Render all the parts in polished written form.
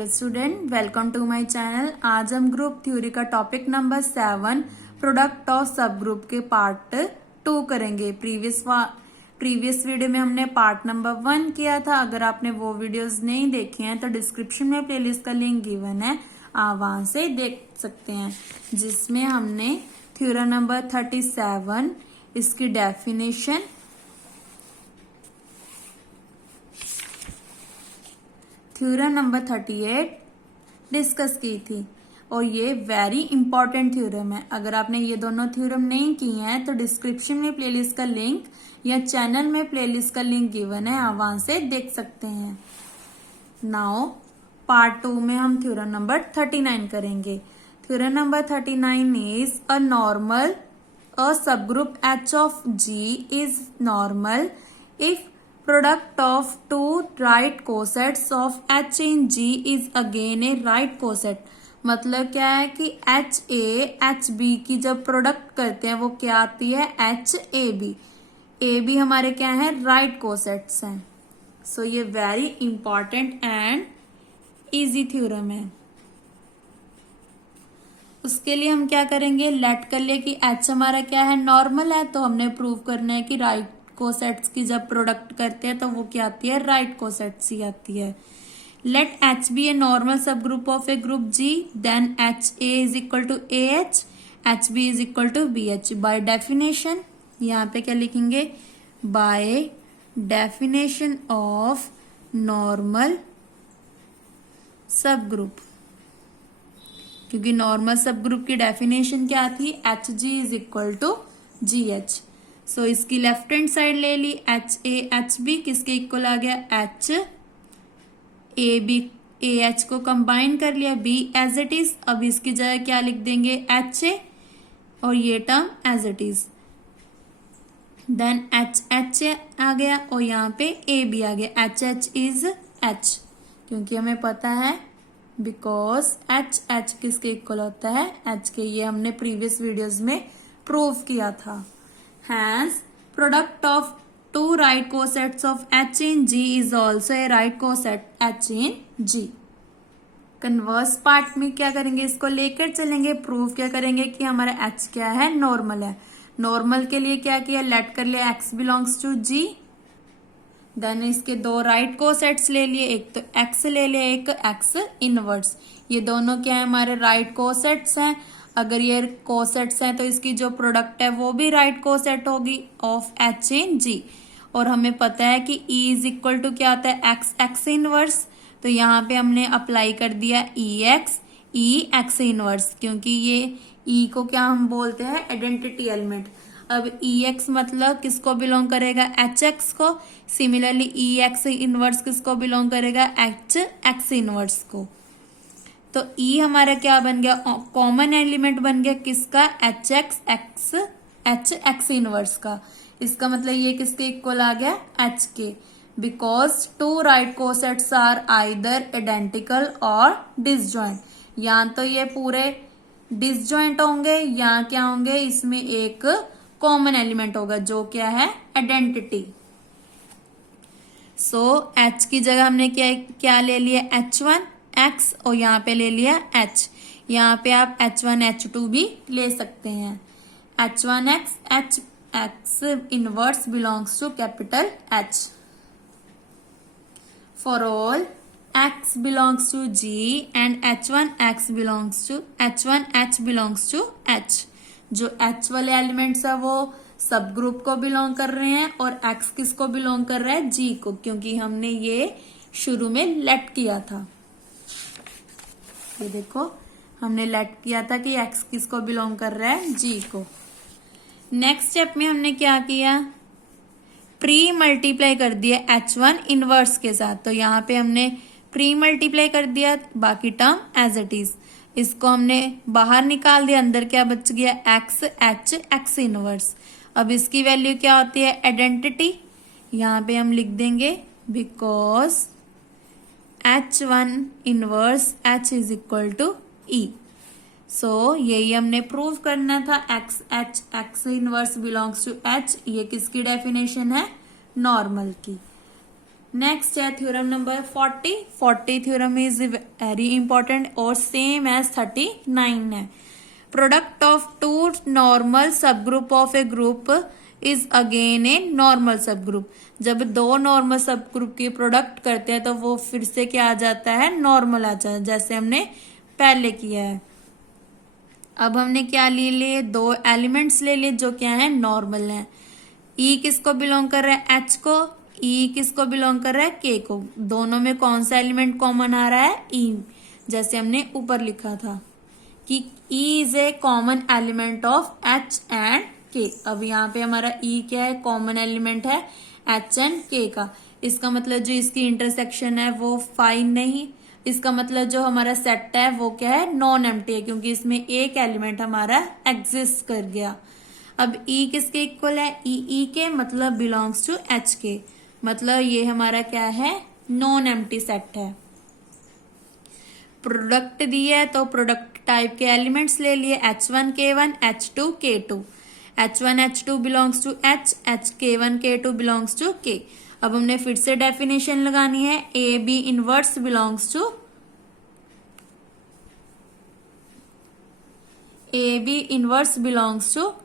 Student welcome to my channel. आज हम group theory का topic number 7 product of subgroup के part 2 करेंगे। प्रीवियस वीडियो में हमने पार्ट नंबर 1 किया था। अगर आपने वो वीडियोस नहीं देखे हैं तो डिस्क्रिप्शन में प्लेलिस्ट का लिंक गिवन है, आप वहां से देख सकते हैं, जिसमें हमने थ्योरम नंबर 37 इसकी डेफिनेशन, थ्योरम नंबर 38 डिस्कस की थी। और ये वेरी इंपॉर्टेंट थ्योरम है। अगर आपने ये दोनों थ्योरम नहीं किए हैं तो डिस्क्रिप्शन में प्लेलिस्ट का लिंक या चैनल में प्लेलिस्ट का लिंक गिवन है, आप वहां से देख सकते हैं। नाउ पार्ट 2 में हम थ्योरम नंबर 39 करेंगे। Theorem number 39 is a normal a subgroup H of G is normal if product of two right cosets of H in G is again a right coset। मतलब क्या है कि H A H B की जब product करते हैं वो क्या आती है, H A B। A B हमारे क्या है, राइट कोसेट्स हैं। सो ये very important and easy theorem है। उसके लिए हम क्या करेंगे, लेट कर लिए कि H हमारा क्या है, नॉर्मल है, तो हमने प्रूव करना है कि राइट कोसेट्स की जब प्रोडक्ट करते हैं तो वो क्या आती है, राइट कोसेट्स ही आती है। Let H be a normal subgroup of a group G, then H A is equal to AH, H B is equal to BH। By definition यहाँ पे क्या लिखेंगे, by definition of normal subgroup, क्योंकि normal subgroup की definition क्या थी, H G is equal to G H. So इसकी left hand side ले ली, एच ए एच बी किसके इक्वल आ गया, H A B A H को कंबाइन कर लिया, बी एज इट इज। अब इसकी जगह क्या लिख देंगे, एच ए, और ये term as it is. Then H H आ गया और यहाँ पे ए बी आ गया, एच एच इज एच, क्योंकि हमें पता है बिकॉज एच एच किसके इक्वल होता है, एच के। ये हमने प्रीवियस वीडियोस में प्रूव किया था। Hence product of two right cosets of H in G is also a right coset H in G. Converse part में क्या करेंगे, इसको लेकर चलेंगे, प्रूव क्या करेंगे कि हमारा एच क्या है, नॉर्मल है। नॉर्मल के लिए क्या किया, लेट कर लिया X belongs to G, then इसके दो राइट कोसेट्स ले लिए, एक तो एक्स ले लिया, एक एक्स इनवर्स। ये दोनों क्या है, हमारे राइट कोसेट्स हैं। अगर ये कोसेट्स हैं तो इसकी जो प्रोडक्ट है वो भी राइट कोसेट होगी ऑफ एच इन जी। और हमें पता है कि E इज इक्वल टू क्या आता है, एक्स एक्स इनवर्स। तो यहाँ पे हमने अप्लाई कर दिया ई एक्स इनवर्स, क्योंकि ये E को क्या हम बोलते हैं, आइडेंटिटी एलिमेंट। अब EX मतलब किसको बिलोंग करेगा, HX को। सिमिलरली EX इनवर्स किसको बिलोंग करेगा, HX इनवर्स को। तो E हमारा क्या बन गया, कॉमन एलिमेंट बन गया किसका, HX इनवर्स का। इसका मतलब ये किसके इक्वल आ गया, H के। Because two right cosets are either identical और डिसजॉइंट। या तो ये पूरे डिसजॉइंट होंगे या क्या होंगे, इसमें एक कॉमन एलिमेंट होगा जो क्या है, आइडेंटिटी। सो H की जगह हमने क्या ले लिया, H1X, और यहाँ पे ले लिया H। यहाँ पे आप H1 H2 भी ले सकते हैं। H1X H inverse belongs to capital H। For all X belongs to G and H1H belongs to H। जो H वाले एलिमेंट्स है वो सब ग्रुप को बिलोंग कर रहे हैं और X किसको बिलोंग कर रहा है, G को, क्योंकि हमने ये शुरू में लेट किया था। ये देखो हमने लेट किया था कि X किसको बिलोंग कर रहा है, G को। नेक्स्ट स्टेप में हमने क्या किया, प्री मल्टीप्लाई कर दिया H1 इनवर्स के साथ। तो यहाँ पे हमने प्री मल्टीप्लाई कर दिया, बाकी टर्म एज इट इज। इसको हमने बाहर निकाल दिया, अंदर क्या बच गया, एक्स एच एक्स इनवर्स। अब इसकी वैल्यू क्या होती है, आइडेंटिटी। यहाँ पे हम लिख देंगे because H1 inverse H is equal to E। So यही हमने प्रूव करना था, X H X inverse belongs to H। ये किसकी डेफिनेशन है, नॉर्मल की। नेक्स्ट है theorem number 40 theorem is very important और सेम एज 39 है। Product of two normal subgroup of a group is again a normal subgroup. जब दो normal subgroup की प्रोडक्ट करते हैं तो वो फिर से क्या आ जाता है, नॉर्मल आ जाता है, जैसे हमने पहले किया है। अब हमने क्या ले लिए, दो एलिमेंट्स ले लिए जो क्या है, नॉर्मल है। ई किसको बिलोंग कर रहा है, एच को, ई किसको बिलोंग कर रहा है, के को। दोनों में कौन सा एलिमेंट कॉमन आ रहा है, ई, जैसे हमने ऊपर लिखा था कि E is a common element of H and K। अब यहाँ पे हमारा E क्या है, कॉमन एलिमेंट है H एंड K का। इसका मतलब जो इसकी इंटरसेक्शन है वो फाइन नहीं, इसका मतलब जो हमारा सेट है वो क्या है, नॉन एम्प्टी है, क्योंकि इसमें एक एलिमेंट हमारा एग्जिस्ट कर गया। अब E किसके इक्वल है, E के मतलब बिलोंग्स टू H के, मतलब ये हमारा क्या है, नॉन एम्प्टी सेट है। प्रोडक्ट दी है तो प्रोडक्ट टाइप के एलिमेंट्स ले लिए, H1 K1 H2 K2। H1 H2 belongs to H K1 K2 belongs to K। अब हमने फिर से डेफिनेशन लगानी है, A B inverse belongs to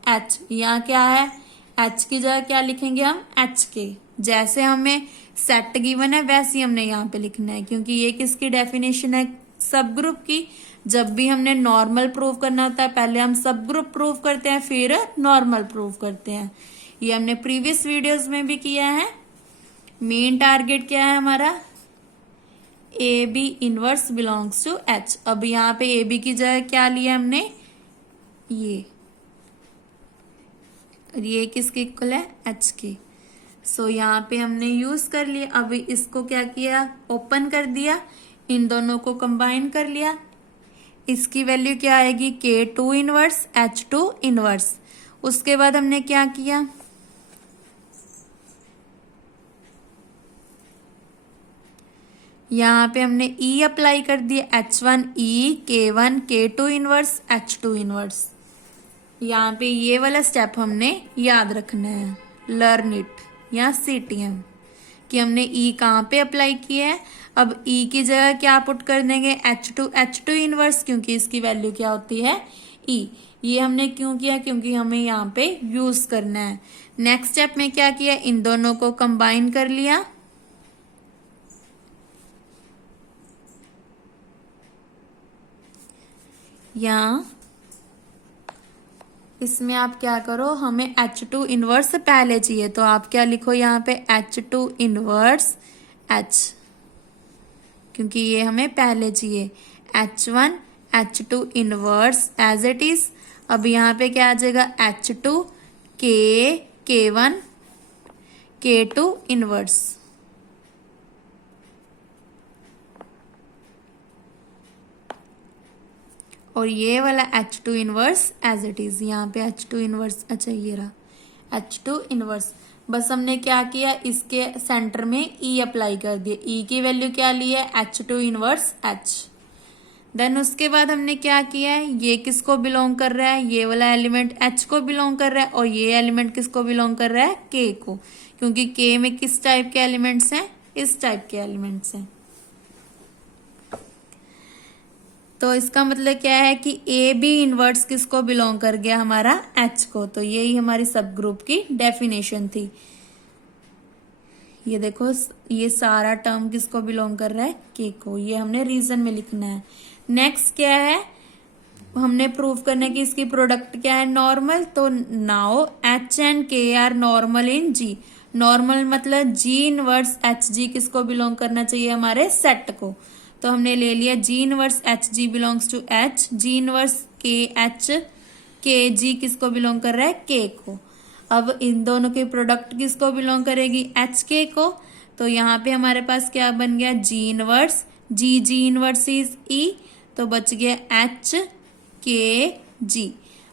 H। यहाँ क्या है, H की जगह क्या लिखेंगे हम, H के। जैसे हमें सेट गिवन है वैसे ही हमने यहाँ पे लिखना है, क्योंकि ये किसकी डेफिनेशन है, सब ग्रुप की। जब भी हमने नॉर्मल प्रूव करना होता है पहले हम सब ग्रुप प्रूव करते हैं फिर नॉर्मल प्रूव करते हैं। ये हमने प्रीवियस वीडियोस में भी किया है। मेन टारगेट क्या है हमारा, A B inverse belongs to H। अब यहाँ पे ए बी की जगह क्या लिया हमने, ये किसके इक्वल है, H के। सो यहाँ पे हमने यूज कर लिया। अब इसको क्या किया, ओपन कर दिया, इन दोनों को कंबाइन कर लिया। इसकी वैल्यू क्या आएगी, K2 इनवर्स H2 इनवर्स। उसके बाद हमने क्या किया, यहाँ पे हमने E अप्लाई कर दिया, H1 E K1 K2 inverse H2 inverse. यहाँ पे ये वाला स्टेप हमने याद रखना है, लर्न इट या CTM, कि हमने E कहाँ पे अप्लाई किया है। अब E की जगह क्या पुट कर देंगे, H2 इनवर्स, क्योंकि इसकी वैल्यू क्या होती है, E। ये हमने क्यों किया, क्योंकि हमें यहाँ पे यूज करना है। नेक्स्ट स्टेप में क्या किया, इन दोनों को कंबाइन कर लिया, यहाँ इसमें आप क्या करो, हमें H2 इनवर्स पहले चाहिए तो आप क्या लिखो यहाँ पे, H2 इनवर्स H, क्योंकि ये हमें पहले चाहिए। H1 H2 inverse as it is. अब यहाँ पे क्या आ जाएगा, H2 K1 K2 इनवर्स। और ये वाला H2 inverse as it is, यहाँ पे H2 इनवर्स, अच्छा ये रहा H2 इनवर्स। बस हमने क्या किया, इसके सेंटर में E अप्लाई कर दिया। E की वैल्यू क्या ली है, H2 इनवर्स H। देन उसके बाद हमने क्या किया है, ये किसको बिलोंग कर रहा है, ये वाला एलिमेंट H को बिलोंग कर रहा है, और ये एलिमेंट किसको बिलोंग कर रहा है, K को, क्योंकि K में किस टाइप के एलिमेंट्स हैं, इस टाइप के एलिमेंट्स हैं। तो इसका मतलब क्या है कि ए बी इनवर्स किसको बिलोंग कर गया, हमारा H को। तो यही हमारी सब ग्रुप की डेफिनेशन थी। ये देखो, ये सारा टर्म किसको बिलोंग कर रहा है, K को। ये हमने रीजन में लिखना है। नेक्स्ट क्या है, हमने प्रूव करना है कि इसकी प्रोडक्ट क्या है, नॉर्मल। तो now H and K are normal in G। Normal मतलब G इनवर्स HG किसको बिलोंग करना चाहिए, हमारे सेट को। तो हमने ले लिया G inverse HG belongs to H, G inverse KH KG किसको बिलोंग कर रहा है, K को। अब इन दोनों की प्रोडक्ट किसको बिलोंग करेगी, HK को। तो यहाँ पे हमारे पास क्या बन गया, G inverse G inverse is E, तो बच गया HKG।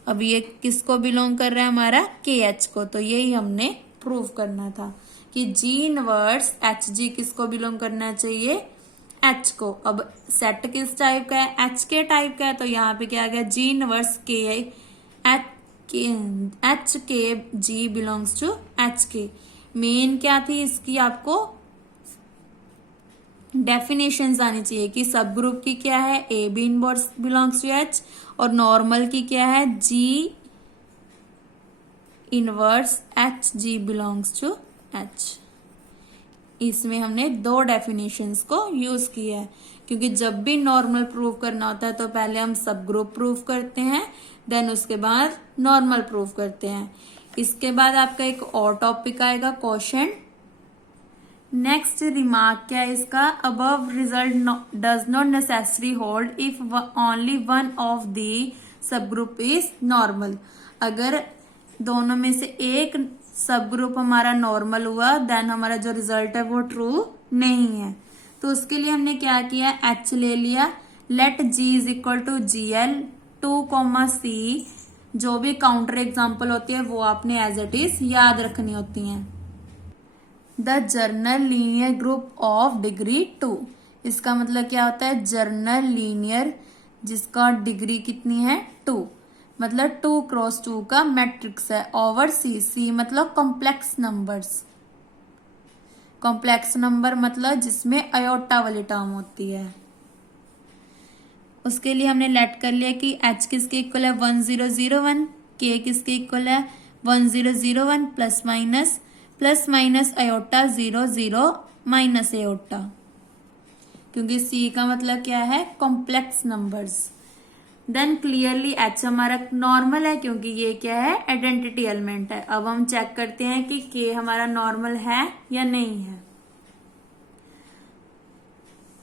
अब ये किसको बिलोंग कर रहा है, हमारा KH को। तो यही हमने प्रूव करना था कि G इनवर्स HG किसको बिलोंग करना चाहिए, H को। अब सेट किस टाइप का है, H के टाइप का है, तो यहाँ पे क्या आ गया, G इनवर्स H के G बिलोंग्स टू H के। मेन क्या थी इसकी आपको डेफिनेशंस आनी चाहिए कि सब ग्रुप की क्या है, A B inverse belongs to H, और नॉर्मल की क्या है, G inverse H G belongs to H. इसमें हमने दो डेफिनेशंस को यूज किया है, क्योंकि जब भी नॉर्मल प्रूव करना होता है तो पहले हम सब ग्रुप प्रूव करते हैं, देन उसके बाद नॉर्मल प्रूव करते हैं। इसके बाद आपका एक और टॉपिक आएगा क्वेश्चन। नेक्स्ट रिमार्क क्या है इसका, above result does not necessary hold if only one of the सब ग्रुप इज नॉर्मल। अगर दोनों में से एक सब ग्रुप हमारा नॉर्मल हुआ, देन हमारा जो रिजल्ट है वो ट्रू नहीं है। तो उसके लिए हमने क्या किया, एच ले लिया, let G is equal to G L 2, जो भी काउंटर एग्जाम्पल होती है वो आपने एज इट इज याद रखनी होती हैं। The journal linear group of degree 2, इसका मतलब क्या होता है, जर्नल लीनियर जिसका डिग्री कितनी है 2, मतलब 2 क्रॉस 2 का मैट्रिक्स है, ओवर सी, सी मतलब कॉम्प्लेक्स नंबर्स, कॉम्प्लेक्स नंबर मतलब जिसमें अयोटा वाली टर्म होती है। उसके लिए हमने लेट कर लिया कि एच किसके इक्वल है 1001, के किसके इक्वल है 1001 plus minus iota 00 minus iota, क्योंकि सी का मतलब क्या है, complex numbers. Then clearly H हमारा नॉर्मल है, क्योंकि ये क्या है, आइडेंटिटी एलिमेंट है। अब हम चेक करते हैं कि के हमारा नॉर्मल है या नहीं है।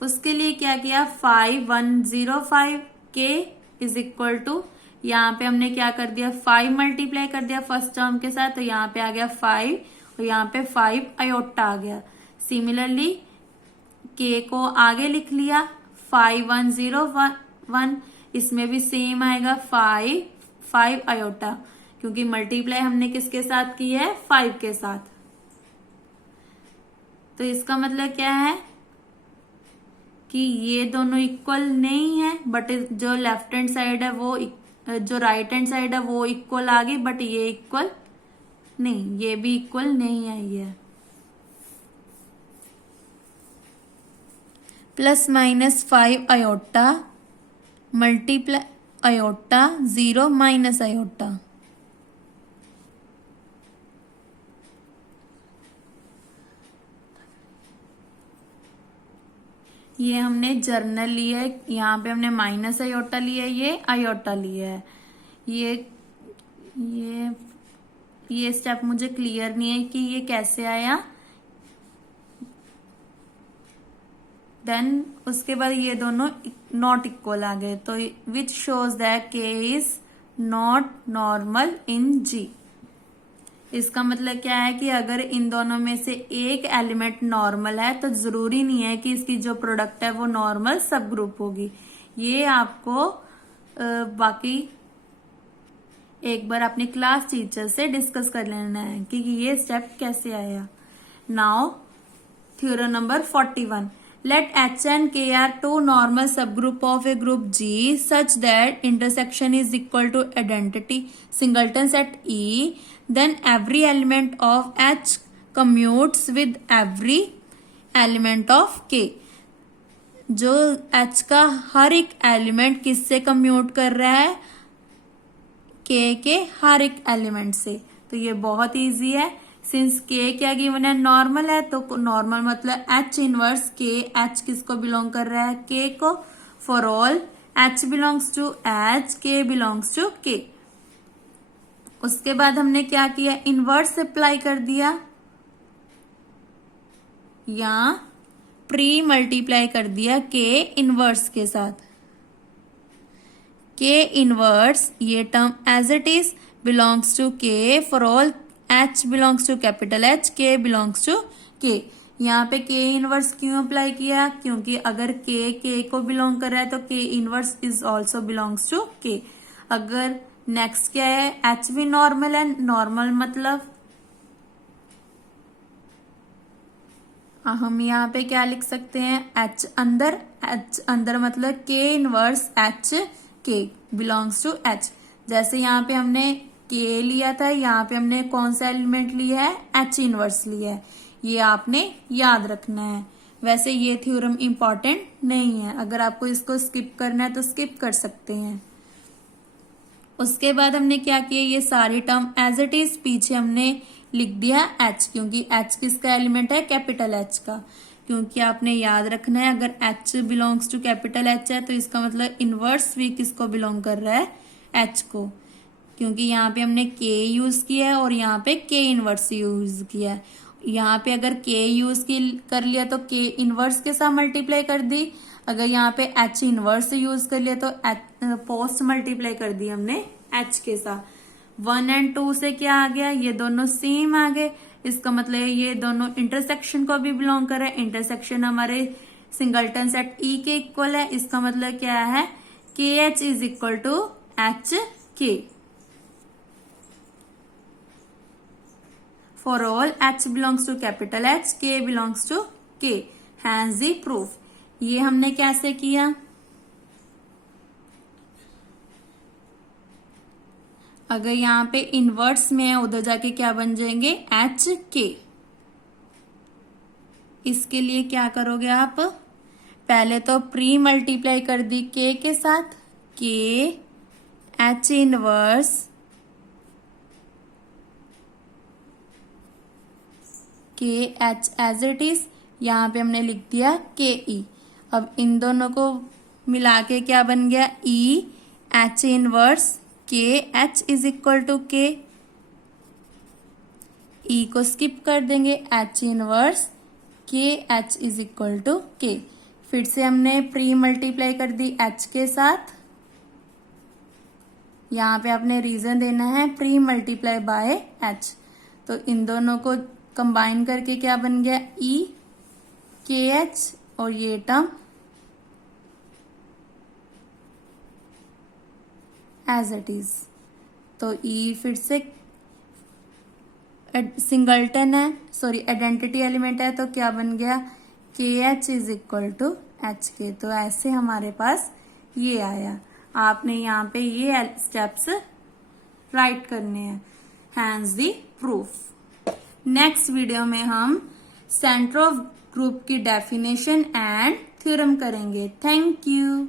उसके लिए क्या किया, 5105 के इज इक्वल टू, यहाँ पे हमने क्या कर दिया, 5 मल्टीप्लाई कर दिया फर्स्ट टर्म के साथ, तो यहाँ पे आ गया 5 और यहाँ पे 5 अयोटा आ गया। सिमिलरली के को आगे लिख लिया 5101, इसमें भी सेम आएगा 5 अयोटा, क्योंकि मल्टीप्लाई हमने किसके साथ की है, 5 के साथ। तो इसका मतलब क्या है कि ये दोनों इक्वल नहीं है, बट जो लेफ्ट हैंड साइड है वो, जो राइट हैंड साइड है वो इक्वल आ गई, बट ये इक्वल नहीं, ये भी इक्वल नहीं आई है। Plus minus 5 iota multiply iota 0 minus iota, ये हमने जर्नल लिया है, यहाँ पे हमने माइनस अयोटा लिया है, ये अयोटा लिया है। ये स्टेप मुझे क्लियर नहीं है कि ये कैसे आया। देन उसके बाद ये दोनों नॉट इक्वल आ गए, तो विच शोज दैट के इज नॉट नॉर्मल इन जी। इसका मतलब क्या है कि अगर इन दोनों में से एक एलिमेंट नॉर्मल है तो जरूरी नहीं है कि इसकी जो प्रोडक्ट है वो नॉर्मल सब ग्रुप होगी। ये आपको बाकी एक बार अपनी क्लास टीचर से डिस्कस कर लेना है कि ये स्टेप कैसे आया। Now theorem number 41, let H and K are two normal subgroup of a group G such that intersection is equal to identity singleton set E, then every element of H commutes with every element of K। जो H का हर एक element किससे commute कर रहा है, K के हर एक element से। तो ये बहुत इजी है, सिंस के क्या गिवन है, नॉर्मल है, तो नॉर्मल मतलब एच इनवर्स के, एच किसको बिलोंग कर रहा है, के को। For all H belongs to H, K belongs to K. उसके बाद हमने क्या किया, इनवर्स अप्लाई कर दिया या प्री मल्टीप्लाई कर दिया के इनवर्स के साथ। के इनवर्स ये term as it is belongs to K for all H belongs to capital H, K belongs to K। यहाँ पे K इनवर्स क्यों अप्लाई किया, क्योंकि अगर K को बिलोंग कर रहा है तो K inverse is also belongs to K। अगर नेक्स्ट क्या है, H भी नॉर्मल है, नॉर्मल मतलब हम यहाँ पे क्या लिख सकते हैं, H अंदर मतलब K inverse H, K belongs to H। जैसे यहाँ पे हमने के लिया था, यहाँ पे हमने कौन सा एलिमेंट लिया है, एच इनवर्स लिया है, ये आपने याद रखना है। वैसे ये थ्योरम इम्पॉर्टेंट नहीं है, अगर आपको इसको स्किप करना है तो स्किप कर सकते हैं। उसके बाद हमने क्या किया, ये सारी टर्म एज इट इज पीछे हमने लिख दिया एच, क्योंकि एच किसका एलिमेंट है, कैपिटल एच का। क्योंकि आपने याद रखना है अगर H belongs to capital H है तो इसका मतलब इनवर्स भी किसको बिलोंग कर रहा है, एच को। क्योंकि यहाँ पे हमने के यूज किया है और यहाँ पे के इनवर्स यूज किया है। यहाँ पे अगर के यूज कर लिया तो के इनवर्स के साथ मल्टीप्लाई कर दी, अगर यहाँ पे एच इनवर्स यूज कर लिया तो पोस्ट मल्टीप्लाई कर दी हमने एच के साथ। 1 और 2 से क्या आ गया, ये दोनों सेम आ गए, इसका मतलब ये दोनों इंटरसेक्शन को भी बिलोंग कर रहे हैं। इंटरसेक्शन हमारे सिंगलटन सेट ई के इक्वल है, इसका मतलब क्या है, K H is equal to H K. For all H belongs to capital H, K belongs to K. Hence the proof. ये हमने कैसे किया, अगर यहाँ पे इनवर्स में है उधर जाके क्या बन जाएंगे, एच के। इसके लिए क्या करोगे आप, पहले तो प्री मल्टीप्लाई कर दी के के साथ, के H inverse K H as it is, यहाँ पे हमने लिख दिया के ई। अब इन दोनों को मिला के क्या बन गया, E H inverse K H is equal to के। ई को स्किप कर देंगे, H inverse K H is equal to के। फिर से हमने प्री मल्टीप्लाई कर दी एच के साथ, यहाँ पे आपने रीजन देना है प्री मल्टीप्लाई बाय एच। तो इन दोनों को कंबाइन करके क्या बन गया, ई के एच और ये टर्म एज इट इज। तो ई फिर से सिंगलटन है, सॉरी आइडेंटिटी एलिमेंट है, तो क्या बन गया, K H is equal to H K. तो ऐसे हमारे पास ये आया, आपने यहाँ पे ये स्टेप्स राइट करने हैं। Hence the proof. Next video में हम सेंटर ऑफ ग्रुप की डेफिनेशन एंड थ्योरम करेंगे। Thank you.